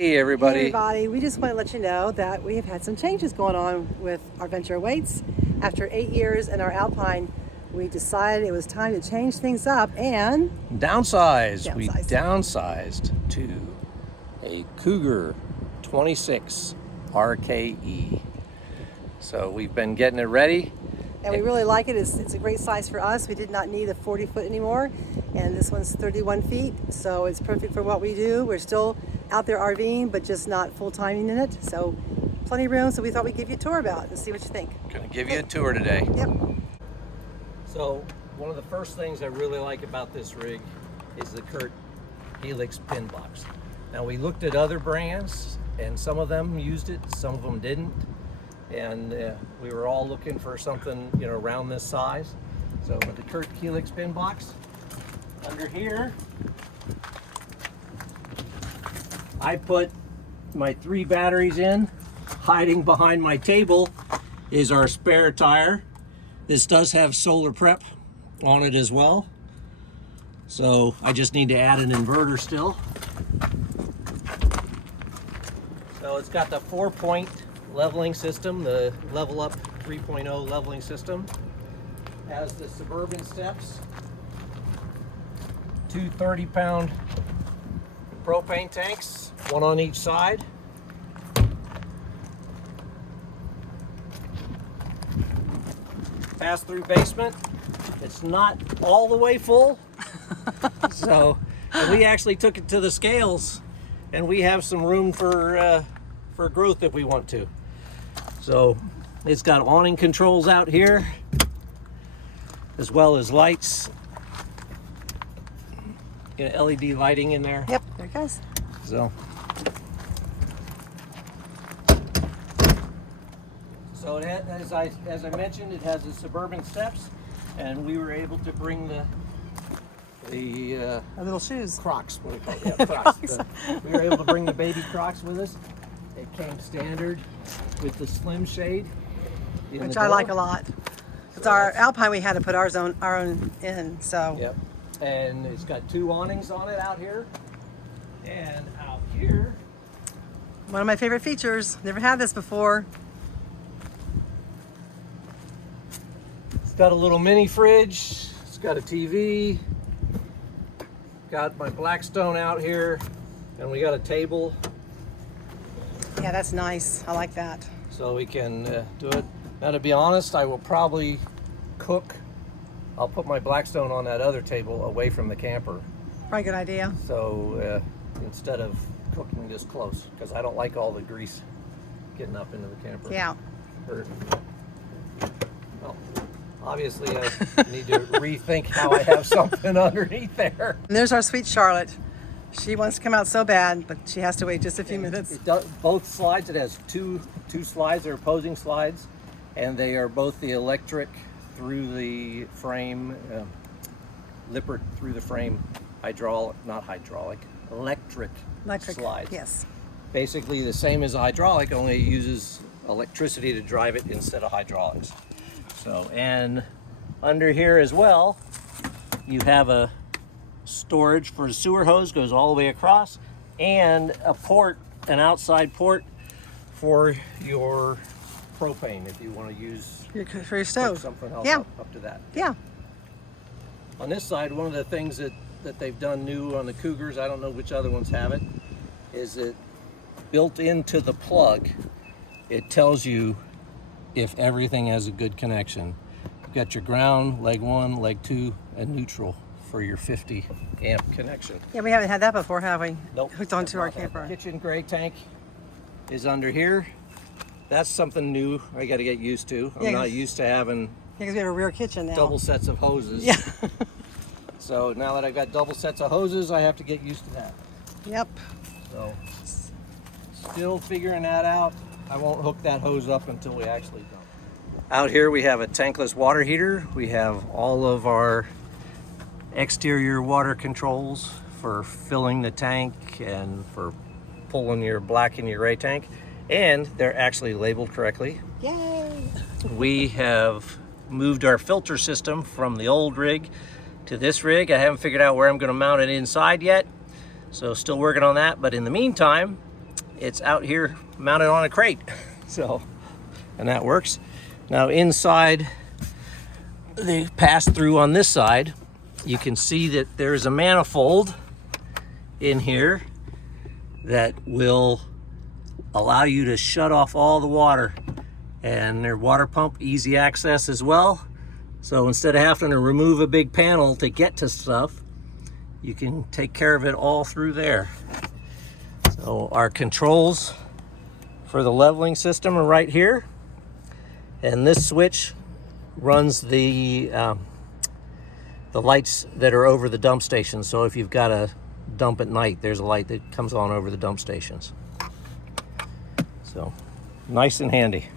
Hey everybody. Hey everybody, we just want to let you know that we have had some changes going on with our Venture Weights. After 8 years in our Alpine, we decided it was time to change things up and Downsize. We downsized to a Cougar 26 RKE. So we've been getting it ready. And we really like it. It's a great size for us. We did not need a 40 foot anymore. And this one's 31 feet. So it's perfect for what we do. We're still out there RVing, but just not full-timing in it. So plenty of room. So we thought we'd give you a tour about it and see what you think. Gonna give you a tour today. Yep. So one of the first things I really like about this rig is the Kurt Helix pin box. Now we looked at other brands and some of them used it, some of them didn't. And we were all looking for something, you know, around this size. So with the Kurt Helix pin box, under here, I put my 3 batteries in. Hiding behind my table is our spare tire. This does have solar prep on it as well. So I just need to add an inverter still. So it's got the 4-point leveling system, the Level Up 3.0 leveling system. Has the Suburban steps, 2 30-pound propane tanks, 1 on each side. Pass-through basement. It's not all the way full. So we actually took it to the scales and we have some room for growth if we want to. So it's got awning controls out here, as well as lights. Got LED lighting in there. Yep, there it goes. So it has, as I mentioned, it has the Suburban steps, and we were able to bring the Our little shoes. Crocs. What do you call it? Yeah, Crocs. We were able to bring the baby Crocs with us. It came standard with the slim shade, Which I like a lot. It's our Alpine, we had to put our own in, so. Yep. And it's got 2 awnings on it out here. And out here, One of my favorite features. Never had this before. it's got a little mini fridge. It's got a TV. Got my Blackstone out here. And we got a table. Yeah, that's nice. I like that. So we can do it. Now, to be honest, I will probably cook. I'll put my Blackstone on that other table away from the camper. Probably a good idea. So instead of cooking this close, because I don't like all the grease getting up into the camper. Yeah. Well, obviously I need to rethink how I have something underneath there. And there's our sweet Charlotte. She wants to come out so bad, but she has to wait just a few minutes. It does, both slides, it has two slides, they're opposing slides, and they are both the electric through the frame, Lippert through the frame, electric slides. Yes. Basically the same as a hydraulic, only it uses electricity to drive it instead of hydraulics. So, and under here as well, you have a storage for the sewer hose, goes all the way across, and a port, an outside port for your propane if you want to use For your stove. something else Yeah. up to that. Yeah. On this side, one of the things that they've done new on the Cougars, I don't know which other ones have it, is that built into the plug, it tells you if everything has a good connection. You've got your ground, leg 1, leg 2, and neutral for your 50 amp connection. Yeah, we haven't had that before, have we? Nope. Hooked onto our camper. Kitchen gray tank is under here. That's something new I got to get used to. I'm not used to having because we have a rear kitchen now. double sets of hoses. Yeah. So now that I've got double sets of hoses, I have to get used to that. Yep. So still figuring that out. I won't hook that hose up until we actually dump. Out here we have a tankless water heater. We have all of our exterior water controls for filling the tank and for pulling your black and your gray tank. And they're actually labeled correctly. Yay! We have moved our filter system from the old rig to this rig. I haven't figured out where I'm going to mount it inside yet, so still working on that. But in the meantime, it's out here mounted on a crate. So, and that works. Now inside the pass-through on this side, you can see that there's a manifold in here that will allow you to shut off all the water, and their water pump, easy access as well. So instead of having to remove a big panel to get to stuff, you can take care of it all through there. So our controls for the leveling system are right here, and this switch runs the lights that are over the dump stations. So if you've got a dump at night, there's a light that comes on over the dump stations. So nice and handy.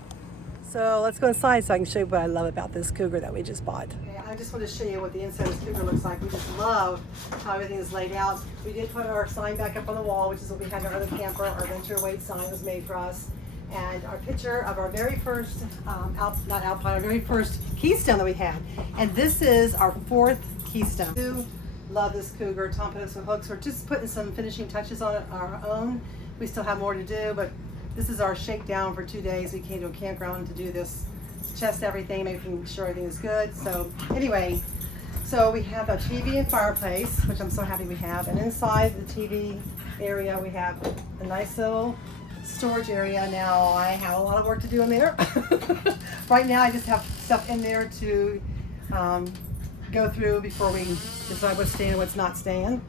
So let's go inside so I can show you what I love about this Cougar that we just bought. Okay, I just want to show you what the inside of this Cougar looks like. We just love how everything is laid out. We did put our sign back up on the wall, which is what we had in our other camper. Our venture weight sign was made for us. And our picture of our very first, our very first Keystone that we had. And this is our 4th Keystone. I do love this Cougar. Tom put up some hooks. We're just putting some finishing touches on it, our own. We still have more to do, but this is our shakedown for 2 days. We came to a campground to do this, test everything, making sure everything is good. So anyway, so we have a TV and fireplace, which I'm so happy we have. And inside the TV area, we have a nice little storage area. Now I have a lot of work to do in there. Right now I just have stuff in there to go through before we decide what's staying and what's not staying.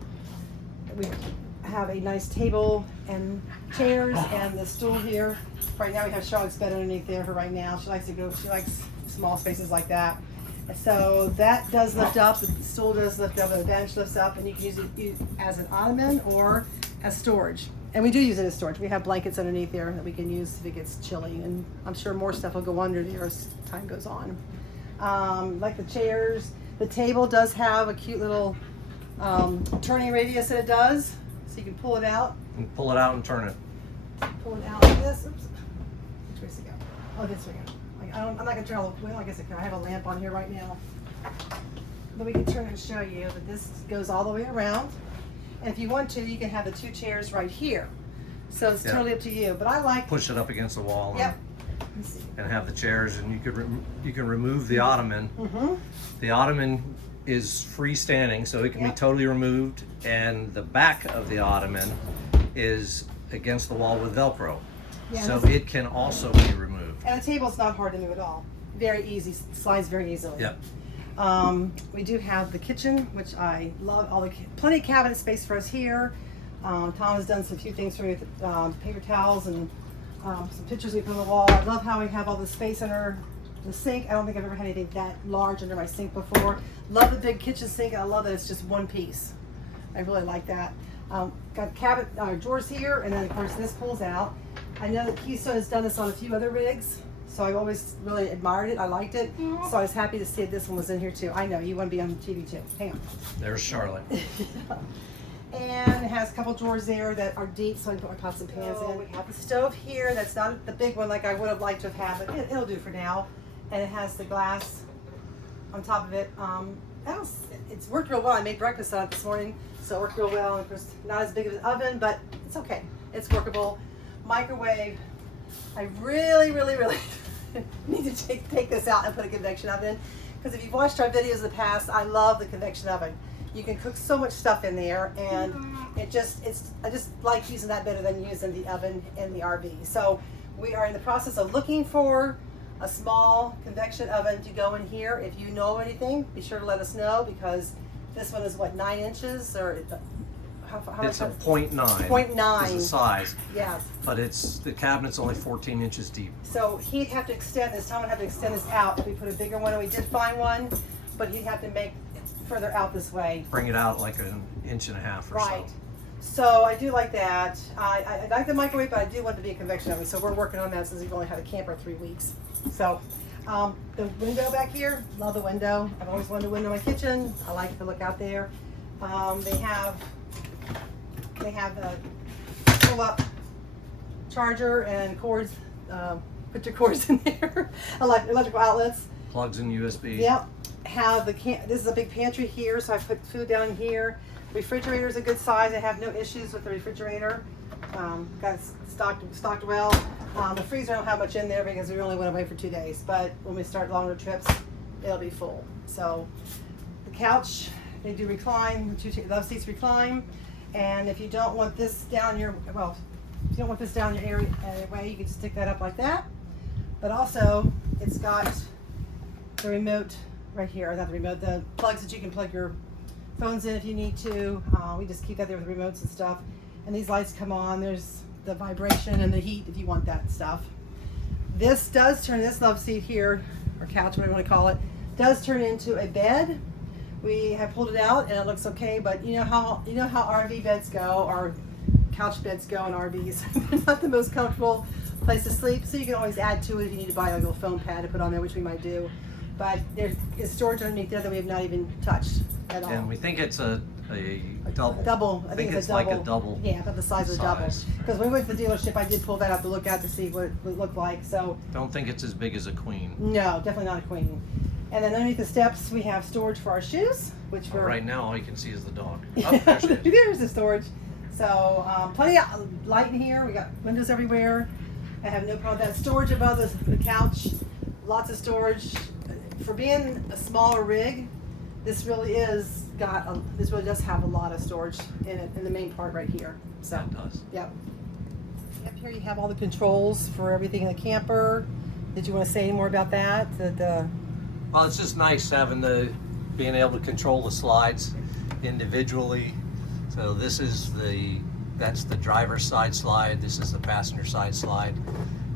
We have a nice table and chairs and the stool here. Right now we have Charlotte's bed underneath there for right now. She likes small spaces like that. So that does lift up, the stool does lift up, the bench lifts up, and you can use it as an ottoman or as storage. And we do use it as storage. We have blankets underneath there that we can use if it gets chilly, and I'm sure more stuff will go under there as time goes on. Like the chairs, the table does have a cute little turning radius that it does, so you can pull it out. And pull it out and turn it. Pull it out like this. Oops. Which way does it go? Oh, this way. I'm not gonna turn all the wheel. I guess I have a lamp on here right now, but we can turn it and show you that this goes all the way around. And if you want to, you can have the 2 chairs right here. So it's totally up to you. But I like push it up against the wall. Yep. And have the chairs, and you can remove the ottoman. Mm-hmm. The ottoman is freestanding, so it can be totally removed, and the back of the ottoman is against the wall with Velcro, so it can also be removed. And the table's not hard to move at all. Very easy, slides very easily. Yep. We do have the kitchen, which I love. Plenty of cabinet space for us here. Tom has done some few things for me with paper towels and some pictures we put on the wall. I love how we have all the space under the sink. I don't think I've ever had anything that large under my sink before. Love the big kitchen sink, and I love that it's just one piece. I really like that. Got cabinet drawers here, and then of course this pulls out. I know that Keystone has done this on a few other rigs, so I've always really admired it. I liked it, so I was happy to see this one was in here too. I know you want to be on TV too. Hang on. There's Charlotte. And it has a couple drawers there that are deep, so I can put my pots and pans in. We have the stove here. That's not the big one like I would have liked to have had, but it'll do for now. And it has the glass on top of it. It's worked real well. I made breakfast on it this morning, so it worked real well. And of course, not as big of an oven, but it's okay. It's workable. Microwave. I really need to take this out and put a convection oven in, because if you've watched our videos in the past, I love the convection oven. You can cook so much stuff in there, and I just like using that better than using the oven in the RV. So we are in the process of looking for a small convection oven to go in here. If you know anything, be sure to let us know, because this one is what, 9 inches, or how it's a 0.9. 0.9 is the size. Yeah. But the cabinet's only 14 inches deep. So he'd have to extend this. Tom would have to extend this out if we put a bigger one, and we did find one, but he'd have to make it further out this way. Bring it out like 1.5 inches or so. Right. So I do like that. I like the microwave, but I do want it to be a convection oven. So we're working on that since we've only had a camper 3 weeks. So the window back here, love the window. I've always wanted a window in my kitchen. I like it to look out there. They have a pull-up charger and cords. Put your cords in there. Electrical outlets. Plugs in USB. Yep. This is a big pantry here, so I put food down here. Refrigerator is a good size. I have no issues with the refrigerator. Got stocked well. The freezer don't have much in there because we only went away for 2 days. But when we start longer trips, it'll be full. So the couch, they do recline. The 2 love seats recline. And if you don't want this down your, well, if you don't want this down your area way, you can stick that up like that. But also, it's got the remote right here. Not the remote, the plugs that you can plug your phones in if you need to. We just keep that there with the remotes and stuff. And these lights come on. There's the vibration and the heat if you want that stuff. This does turn, this love seat here, or couch, whatever you want to call it, does turn into a bed. We have pulled it out and it looks okay, but you know how RV beds go, or couch beds go in RVs. They're not the most comfortable place to sleep, so you can always add to it if you need to buy like a little foam pad to put on there, which we might do. But there is storage underneath there that we have not even touched at all. And we think it's a double. Double. I think it's a double. Like a double. Yeah, about the size of a double. Because when we went to the dealership, I did pull that out to look at to see what it looked like. So don't think it's as big as a queen. no, definitely not a queen. And then underneath the steps, we have storage for our shoes, which we're Right now, all you can see is the dog. Oh, there she is. there's the storage. So plenty of light in here. We got windows everywhere. I have no problem with that. Storage above the couch. Lots of storage. For being a smaller rig, this really does have a lot of storage in it, in the main part right here. So It does. Yep. Up here you have all the controls for everything in the camper. Did you want to say any more about that? Well, it's just nice having being able to control the slides individually. So this is that's the driver's side slide. This is the passenger side slide.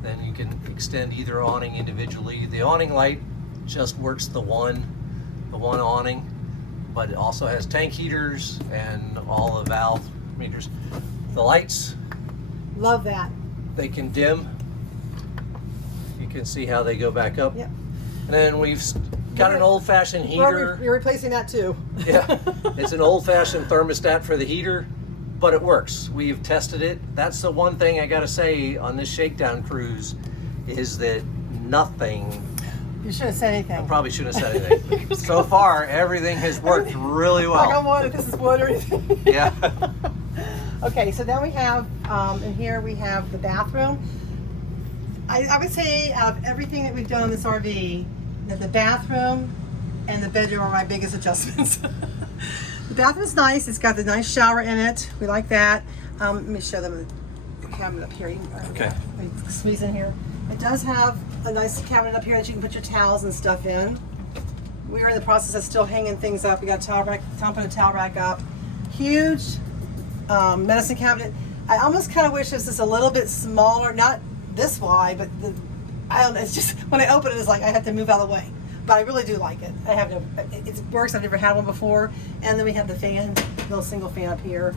Then you can extend either awning individually. The awning light just works the one awning, but it also has tank heaters and all the valve meters. The lights, Love that. they can dim. You can see how they go back up. Yep. And then we've got an old-fashioned heater. We're replacing that too. Yeah, it's an old-fashioned thermostat for the heater, but it works. We've tested it. That's the one thing I gotta say on this shakedown cruise, is that nothing, You shouldn't have said anything. I probably shouldn't have said anything. So far, everything has worked really I don't well. want if this is wood or anything. Yeah. Okay, so then we have, in here we have the bathroom. I would say of everything that we've done on this RV, that the bathroom and the bedroom are my biggest adjustments. The bathroom's nice. It's got the nice shower in it. We like that. Let me show them the cabinet up here. Okay. Let me squeeze in here. It does have a nice cabinet up here that you can put your towels and stuff in. We are in the process of still hanging things up. We got a towel rack, Tom put a towel rack up. Huge medicine cabinet. I almost kind of wish this is a little bit smaller, not this wide, but I don't know. It's just when I open it, it's like I have to move out of the way. But I really do like it. I have it works. I've never had one before. And then we have the fan, little single fan up here.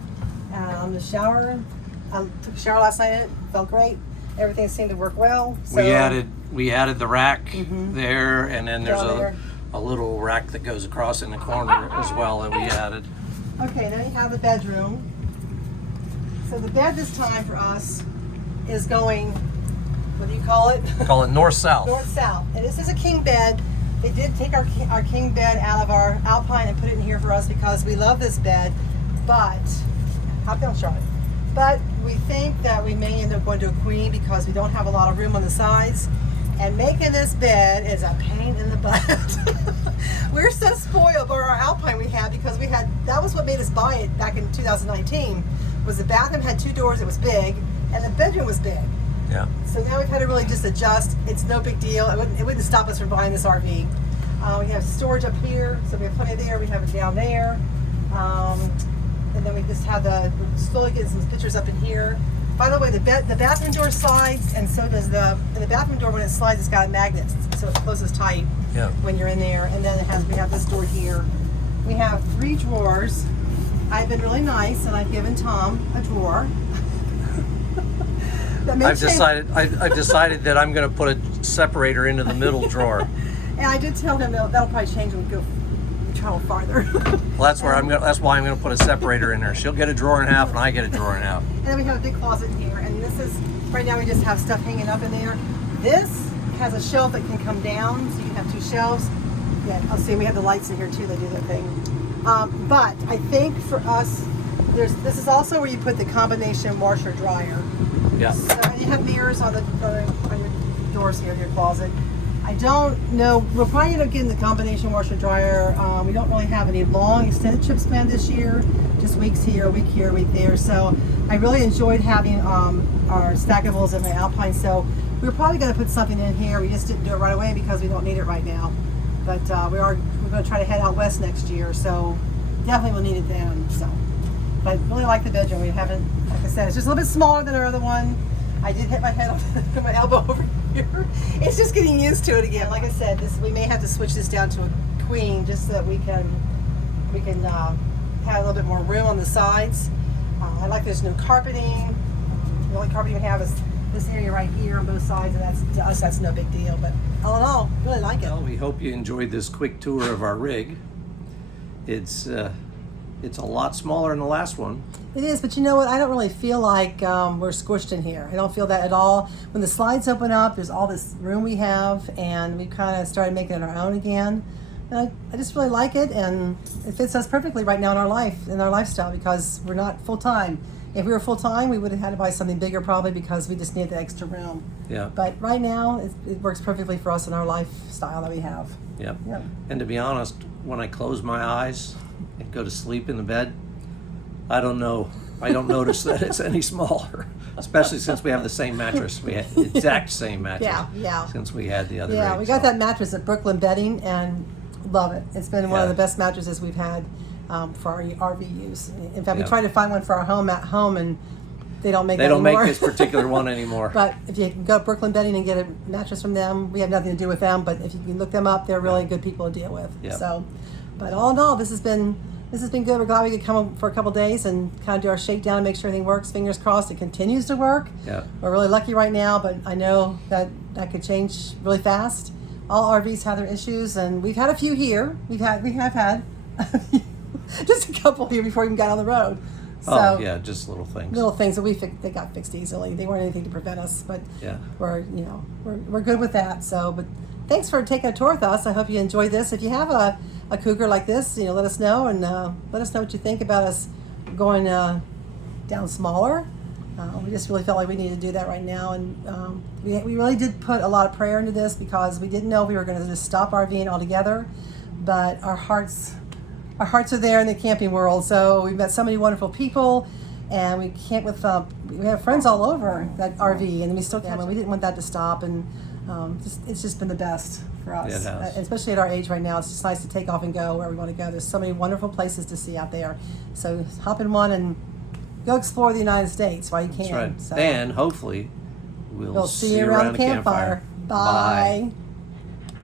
The shower. Took a shower last night. It felt great. Everything seemed to work well. So, We added the rack there, and then there's Down a little rack that goes across in the corner as well that we added. Okay, then you have the bedroom. So the bed this time for us is going, what do you call it? Call it north-south. North-south. And this is a king bed. They did take our king bed out of our Alpine and put it in here for us because we love this bed. But, hop down, Charlotte. But we think that we may end up going to a queen because we don't have a lot of room on the sides. And making this bed is a pain in the butt. We're so spoiled by our Alpine we had because that was what made us buy it back in 2019. Was the bathroom had 2 doors, it was big, and the bedroom was big. Yeah. So now we've had to really just adjust. It's no big deal. It wouldn't stop us from buying this RV. We have storage up here, so we have plenty there. We have it down there. And then we just have slowly getting some pictures up in here. By the way, the bathroom door slides, and so does the bathroom door. When it slides, it's got magnets, so it closes tight when you're in there. And then we have this door here. We have 3 drawers. I've been really nice, and I've given Tom a drawer. I've decided that I'm going to put a separator into the middle drawer. And I did tell him that'll probably change when we go travel farther. Well, that's why I'm going to put a separator in there. She'll get a drawer in half, and I get a drawer in half. And then we have a big closet in here, and this is right now we just have stuff hanging up in there. This has a shelf that can come down, so you can have 2 shelves. Yeah, I'll see. We have the lights in here too. They do their thing. But I think for us, this is also where you put the combination washer dryer. Yeah. So you have mirrors on your doors here in your closet. I don't know. We'll probably end up getting the combination washer dryer. We don't really have any long extended trips planned this year. Just weeks here, a week there. So I really enjoyed having our stackables and my Alpine. So we're probably going to put something in here. We just didn't do it right away because we don't need it right now. But we're going to try to head out west next year. So definitely will need it then. So, but really like the bedroom. We haven't, like I said, it's just a little bit smaller than our other one. I did hit my head on my elbow over here. It's just getting used to it again. Like I said, we may have to switch this down to a queen just so that we can have a little bit more room on the sides. I like there's no carpeting. The only carpeting we have is this area right here on both sides, and to us that's no big deal. But all in all, really like it. Well, we hope you enjoyed this quick tour of our rig. It's a lot smaller than the last one. It is, but you know what? I don't really feel like we're squished in here. I don't feel that at all. When the slides open up, there's all this room we have, and we kind of started making it our own again. And I just really like it, and it fits us perfectly right now in our life, in our lifestyle, because we're not full time. If we were full time, we would have had to buy something bigger probably because we just need the extra room. Yeah. But right now, it works perfectly for us in our lifestyle that we have. Yep. Yeah. And to be honest, when I close my eyes and go to sleep in the bed, I don't notice that it's any smaller, especially since we have the same mattress. We had the exact same mattress. Yeah. Since we had the other Yeah, rig, we got so. that mattress at Brooklyn Bedding and love it. It's been one of Yeah. the best mattresses we've had for our RV use. In fact, we Yeah. tried to find one for our home at home, and they don't make They that don't anymore. make this particular one anymore. But if you can go to Brooklyn Bedding and get a mattress from them, we have nothing to do with them, but if you can look them up, they're really good people to deal with. Yeah. So, but all in all, this has been good. We're glad we could come for a couple days and kind of do our shakedown and make sure everything works. Fingers crossed it continues to work. Yeah. We're really lucky right now, but I know that could change really fast. All RVs have their issues, and we've had a few here. We have had just a couple here before we even got on the road. So, Oh yeah, just little things. little things that they got fixed easily. They weren't anything to prevent us, but Yeah. we're good with that. So, but thanks for taking a tour with us. I hope you enjoyed this. If you have a Cougar like this, let us know, and let us know what you think about us going down smaller. We just really felt like we needed to do that right now, and we really did put a lot of prayer into this because we didn't know if we were going to just stop RVing altogether, but our hearts are there in the camping world. So we've met so many wonderful people, and we have friends all over that RV, and we still can. And we didn't want that to stop, and it's just been the best for us. It has. Especially at our age right now, it's just nice to take off and go where we want to go. There's so many wonderful places to see out there. So hop in one and go explore the United States while you can. That's right. So And hopefully we'll see you around the campfire. Bye.